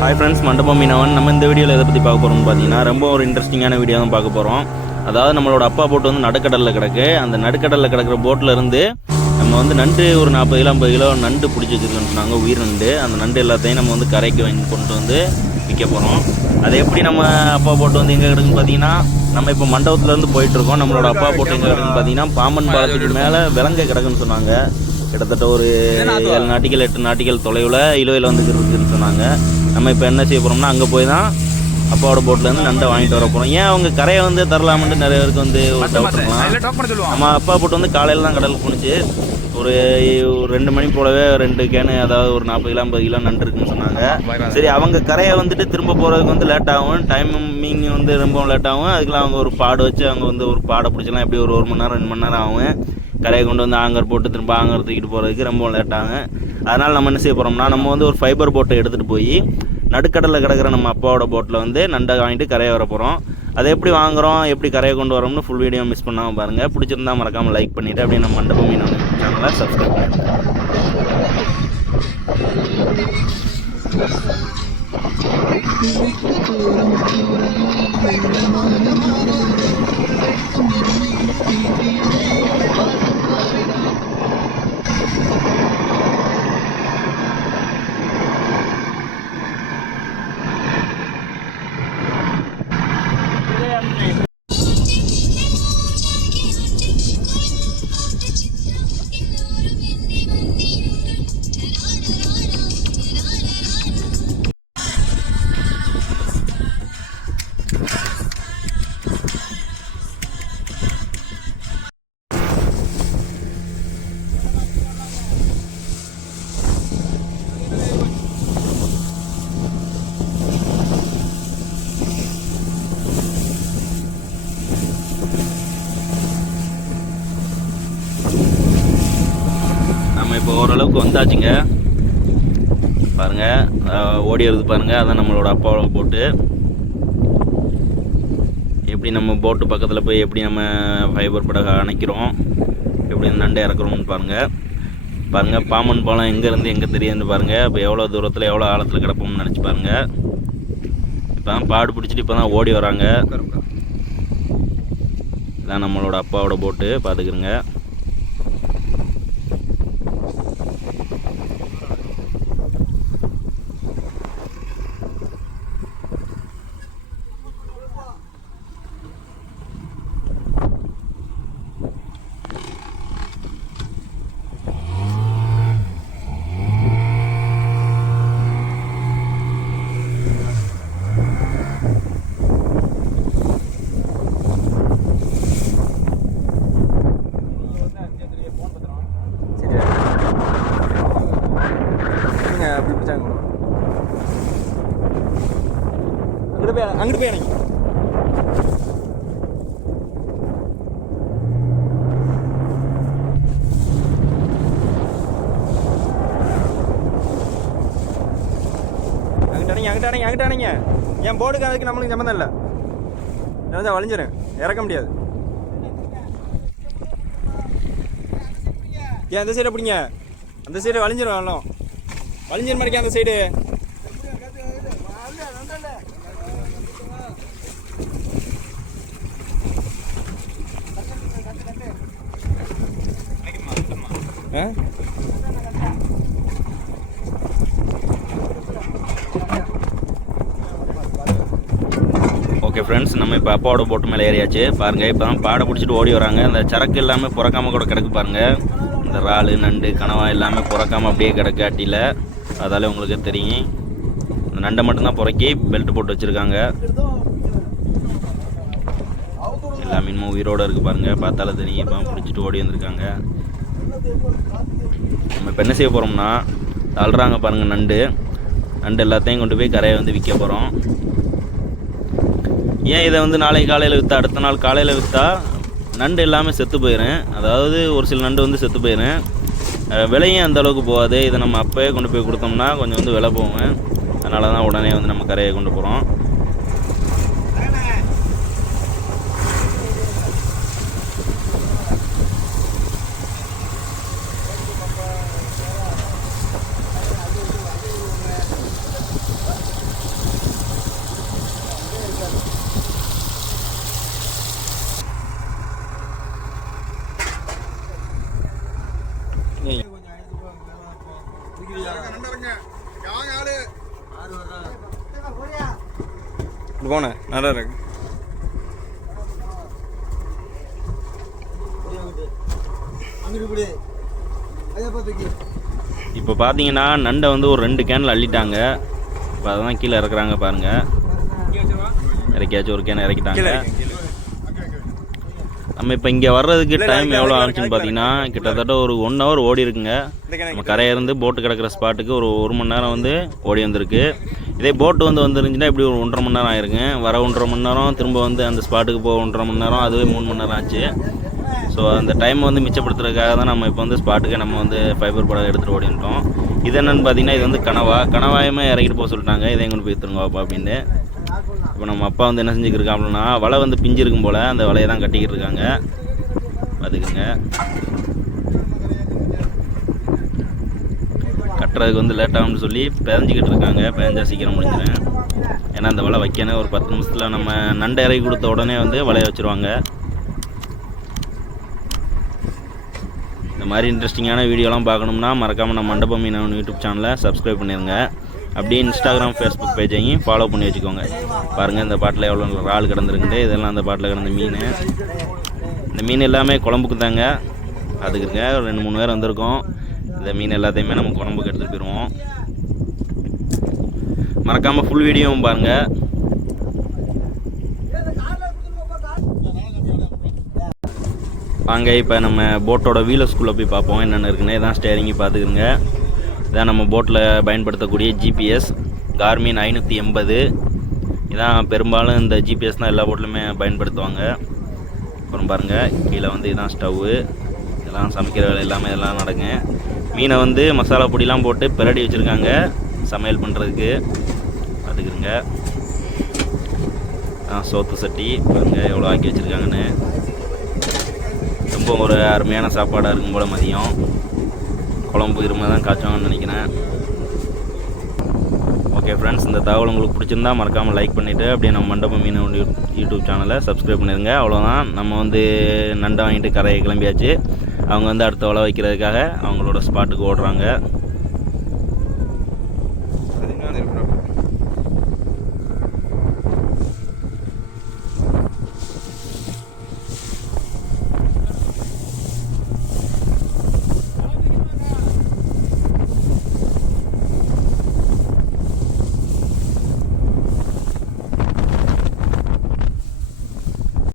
Hi friends மண்டபம் மீனவன். நம்ம இந்த வீடியோவில் எதை பற்றி பார்க்க போகிறோம்னு பார்த்தீங்கன்னா ரொம்ப ஒரு இன்ட்ரெஸ்டிங்கான வீடியோ தான் பார்க்க போகிறோம் அதாவது நம்மளோட அப்பா போட்டு வந்து நடுக்கடலில் கிடக்கு. அந்த நடுக்கடலில் கிடக்கிற போட்டில் இருந்து நம்ம வந்து நண்டு ஒரு நாற்பது கிலோ ஐம்பது கிலோ நண்டு பிடிச்சி வச்சுருக்கோம்னு சொன்னாங்க உயிர் நண்டு. அந்த நண்டு எல்லாத்தையும் நம்ம வந்து கரைக்கு வாங்கி கொண்டு வந்து விற்க போகிறோம் அதை எப்படி நம்ம அப்பா போட்டு வந்து எங்கே கிடக்குன்னு பார்த்தீங்கன்னா நம்ம இப்போ மண்டபத்துலேருந்து போயிட்டுருக்கோம் நம்மளோட அப்பா போட்டு எங்கே கிடக்குன்னு பார்த்தீங்கன்னா பாம்பன் பாலத்துக்கு மேலே விலங்கு கிடக்குன்னு சொன்னாங்க. கிட்டத்தட்ட ஒரு ஏழு நாட்டிகள் எட்டு நாட்டிகள் தொலைவில் இழுவையில் வந்து இருக்குன்னு சொன்னாங்க. நம்ம இப்போ என்ன செய்ய போகிறோம்னா அங்கே போய் தான் அப்பாவோட போட்லேருந்து நண்டை வாங்கிட்டு வர போகிறோம் ஏன் அவங்க கரையை வந்து தரலாமன்ட்டு நிறைய பேருக்கு வந்து ஒரு டவுட் இருக்கலாம் நம்ம அப்பா போட்டு வந்து காலையில் தான் கடலுக்கு போணுச்சு. ஒரு ஒரு ரெண்டு மணி போலவே ரெண்டு கேனு அதாவது ஒரு நாற்பது கிலோ ஐம்பது கிலோ நண்டு இருக்குன்னு சொன்னாங்க. சரி அவங்க கரையை வந்துட்டு திரும்ப போகிறதுக்கு வந்து லேட் ஆகும். டைமிங் வந்து ரொம்ப லேட் ஆகும். அதுக்கெல்லாம் அவங்க ஒரு பாடு வச்சு அவங்க வந்து ஒரு பாடை பிடிச்சலாம் எப்படி ஒரு ஒரு மணி நேரம் ரெண்டு மணி நேரம் ஆகும். கரையை கொண்டு வந்து ஆங்கர் போட்டு திரும்ப ஆங்கர் தூக்கிட்டு போகிறதுக்கு ரொம்ப லேட்டாங்க. அதனால் நம்ம என்ன செய்ய போகிறோம்னா நம்ம வந்து ஒரு ஃபைபர் போட்டை எடுத்துகிட்டு போய் நடுக்கடலில் கிடக்கிற நம்ம அப்பாவோட போட்டில் வந்து நண்டை வாங்கிட்டு கரையை வர போகிறோம் அதை எப்படி வாங்குறோம் எப்படி கரையை கொண்டு வரோம்னு ஃபுல் வீடியோ மிஸ் பண்ணாமல் பாருங்கள் பிடிச்சிருந்தா மறக்காமல் லைக் பண்ணிவிட்டு அப்படியே நம்ம மண்டபம் மீன் சேனலை சப்ஸ்கிரைப் பண்ணிடுங்க. அளவுக்கு வந்தாச்சுங்க. பாருங்கள் ஓடி வருது பாருங்கள் அதான் நம்மளோட அப்பாவோட போட்டு. எப்படி நம்ம போட்டு பக்கத்தில் போய் எப்படி நம்ம ஃபைபர் படகை அணைக்கிறோம் எப்படி நண்டை இறக்குறோம்னு பாருங்கள் பாருங்கள் பாம்பன் பாலம் எங்கேருந்து எங்கே தெரியுதுன்னு பாருங்க. இப்போ எவ்வளோ தூரத்தில் எவ்வளோ ஆழத்தில் கிடப்போம்னு நினச்சி பாருங்கள் இப்போ தான் பாடு பிடிச்சிட்டு இப்போ தான் ஓடி வராங்க. இதான் நம்மளோட அப்பாவோட போட்டு பார்த்துக்குறோங்க அங்கிட்டு போய் அங்கிட்டு போய் எனக்கு அங்கிட்ட அங்கிட்ட அங்கிட்ட என் போர்டுக்கு அதுக்கு நம்மளுக்கு சம்மந்தம் இல்லை. நான் வளைஞ்சிரும் இறக்க முடியாது. ஏன் அந்த சைடு பிடிங்க. அந்த சைடு வளைஞ்சிரும் வரணும் வளைஞ்சிரும் மறைக்க அந்த சைடு ஓகே ஃப்ரெண்ட்ஸ் நம்ம இப்போ அப்பாவோட போட்டு மேலே ஏறியாச்சு. பாருங்கள் இப்போ தான் பாடை பிடிச்சிட்டு ஓடி வராங்க. அந்த சரக்கு எல்லாமே புறக்காமல் கூட கிடக்கு பாருங்கள் இந்த இறால் நண்டு கனவா எல்லாமே புறக்காமல் அப்படியே கிடக்கு அட்டியில் அதால் உங்களுக்கு தெரியும். இந்த நண்டை மட்டும்தான் புறக்கி பெல்ட் போட்டு வச்சுருக்காங்க. எல்லா மீனும் உயிரோடு இருக்குது பாருங்கள் பார்த்தாலே தெரியும் இப்போ பிடிச்சிட்டு ஓடி வந்திருக்காங்க. நம்ம இப்போ என்ன செய்ய போகிறோம்னா தள்ளுறாங்க பாருங்கள் நண்டு. நண்டு எல்லாத்தையும் கொண்டு போய் கரையை வந்து விற்க போகிறோம் ஏன் இதை வந்து நாளைக்கு காலையில் விற்றா அடுத்த நாள் காலையில் விற்றா நண்டு எல்லாமே செத்து போயிடும் அதாவது ஒரு சில நண்டு வந்து செத்து போயிடும் விலையும் அந்த அளவுக்கு போகாது. இதை நம்ம அப்போயே கொண்டு போய் கொடுத்தோம்னா கொஞ்சம் வந்து விலை போகும். அதனால தான் உடனே வந்து நம்ம கரையை கொண்டு போகிறோம் இது போனேன். நல்லா இருக்கு. இப்போ பார்த்தீங்கன்னா நண்டை வந்து ஒரு ரெண்டு கேனில் அள்ளிட்டாங்க. இப்போ அதான் கீழே இறக்குறாங்க பாருங்கள் இறக்கியாச்சும் ஒரு கேன் இறக்கிட்டாங்க. நம்ம இப்போ இங்கே வர்றதுக்கு டைம் எவ்வளோ ஆச்சுன்னு பார்த்தீங்கன்னா கிட்டத்தட்ட ஒரு ஒன் ஹவர் ஓடி இருக்குங்க. நம்ம கரையிருந்து போட்டு கிடக்கிற ஸ்பாட்டுக்கு ஒரு ஒரு மணி நேரம் வந்து ஓடி வந்திருக்கு. இதே போட்டு வந்து வந்துருந்துச்சுன்னா இப்படி ஒரு ஒன்றரை மணி நேரம் ஆயிருங்க. வர ஒன்றரை மணி நேரம் திரும்ப வந்து அந்த ஸ்பாட்டுக்கு போக ஒன்றரை மணி நேரம் அதுவே மூணு மணி நேரம் ஆச்சு. ஸோ அந்த டைம் வந்து மிச்சப்படுத்துறதுக்காக தான் நம்ம இப்போ வந்து ஸ்பாட்டுக்கு நம்ம வந்து ஃபைபர் படம் எடுத்துகிட்டு ஓடிட்டோம். இது என்னென்னு பார்த்தீங்கன்னா இது வந்து கனவா. கனவாயுமே இறக்கிட்டு போக சொல்லிட்டாங்க. இதை கொண்டு போய் எடுத்துருங்க வாப்பா அப்படின்ட்டு. இப்போ நம்ம அப்பா வந்து என்ன செஞ்சுக்கிருக்கான் அப்படின்னா வலை வந்து பிஞ்சு இருக்கும் போல் அந்த வலையை தான் கட்டிக்கிட்டு இருக்காங்க. பார்த்துக்குங்க கட்டுறதுக்கு வந்து லேட்டாகும்னு சொல்லி பிதஞ்சிக்கிட்டு இருக்காங்க. பிதஞ்சா சீக்கிரம் முடிஞ்சிடும் ஏன்னா அந்த வலை வைக்கணும். ஒரு பத்து நிமிஷத்தில் நம்ம நண்டை இறக்கி கொடுத்த உடனே வந்து வலையை வச்சுருவாங்க. இந்த மாதிரி இன்ட்ரெஸ்டிங்கான வீடியோலாம் பார்க்கணும்னா மறக்காமல் நம்ம மண்டபம் மீனவன் யூடியூப் சேனலை சப்ஸ்கிரைப் பண்ணிடுங்க அப்படியே இன்ஸ்டாகிராம் ஃபேஸ்புக் பேஜையும் ஃபாலோ பண்ணி வச்சுக்கோங்க. பாருங்கள் இந்த பாட்டில் எவ்வளோ இறால் கிடந்துருக்குது இதெல்லாம் அந்த பாட்டில் கிடந்த மீன். இந்த மீன் எல்லாமே குழம்புக்கு தாங்க அதுக்குங்க ஒரு ரெண்டு மூணு பேர் வந்திருக்கோம். இந்த மீன் எல்லாத்தையுமே நம்ம குழம்புக்கு எடுத்துகிட்டு போயிடுவோம். மறக்காமல் ஃபுல் வீடியோவும் பாருங்கள் வாங்க இப்போ நம்ம போட்டோட வீலர்ஸ்குள்ளே போய் பார்ப்போம். என்னென்ன இருக்குன்னு. இதான் ஸ்டேரிங்கி பார்த்துக்குங்க. இதான் நம்ம போட்டில் பயன்படுத்தக்கூடிய ஜிபிஎஸ் கார்மின் ஐநூற்றி எண்பது. இதான் பெரும்பாலும் இந்த ஜிபிஎஸ் தான் எல்லா போட்லையுமே பயன்படுத்துவாங்க. அப்புறம் பாருங்கள் கீழே வந்து இதான் ஸ்டவ்வு இதெல்லாம் சமைக்கிற வேலை எல்லாமே இதெல்லாம் நடக்குங்க மீனை வந்து மசாலா பொடிலாம் போட்டு பிரடி வச்சுருக்காங்க சமையல் பண்ணுறதுக்கு பார்த்துக்குங்க சோத்து சட்டி பாருங்கள் எவ்வளோ ஆக்கி வச்சுருக்காங்கன்னு ரொம்ப ஒரு அருமையான சாப்பாடாக இருக்கும் போல் மதியம் குழம்பு இருமை தான் காய்ச்சோம்னு நினைக்கிறேன் ஓகே ஃப்ரெண்ட்ஸ் இந்த தகவல் உங்களுக்கு பிடிச்சிருந்தா மறக்காமல் லைக் பண்ணிவிட்டு அப்படியே நம்ம மண்டபம் மீன் யூடியூப் சேனலை சப்ஸ்கிரைப் பண்ணிடுங்க அவ்வளோதான் நம்ம வந்து நண்டை வாங்கிட்டு கரையை கிளம்பியாச்சு அவங்க வந்து அடுத்த வலை வைக்கிறதுக்காக அவங்களோட ஸ்பாட்டுக்கு ஓடுறாங்க.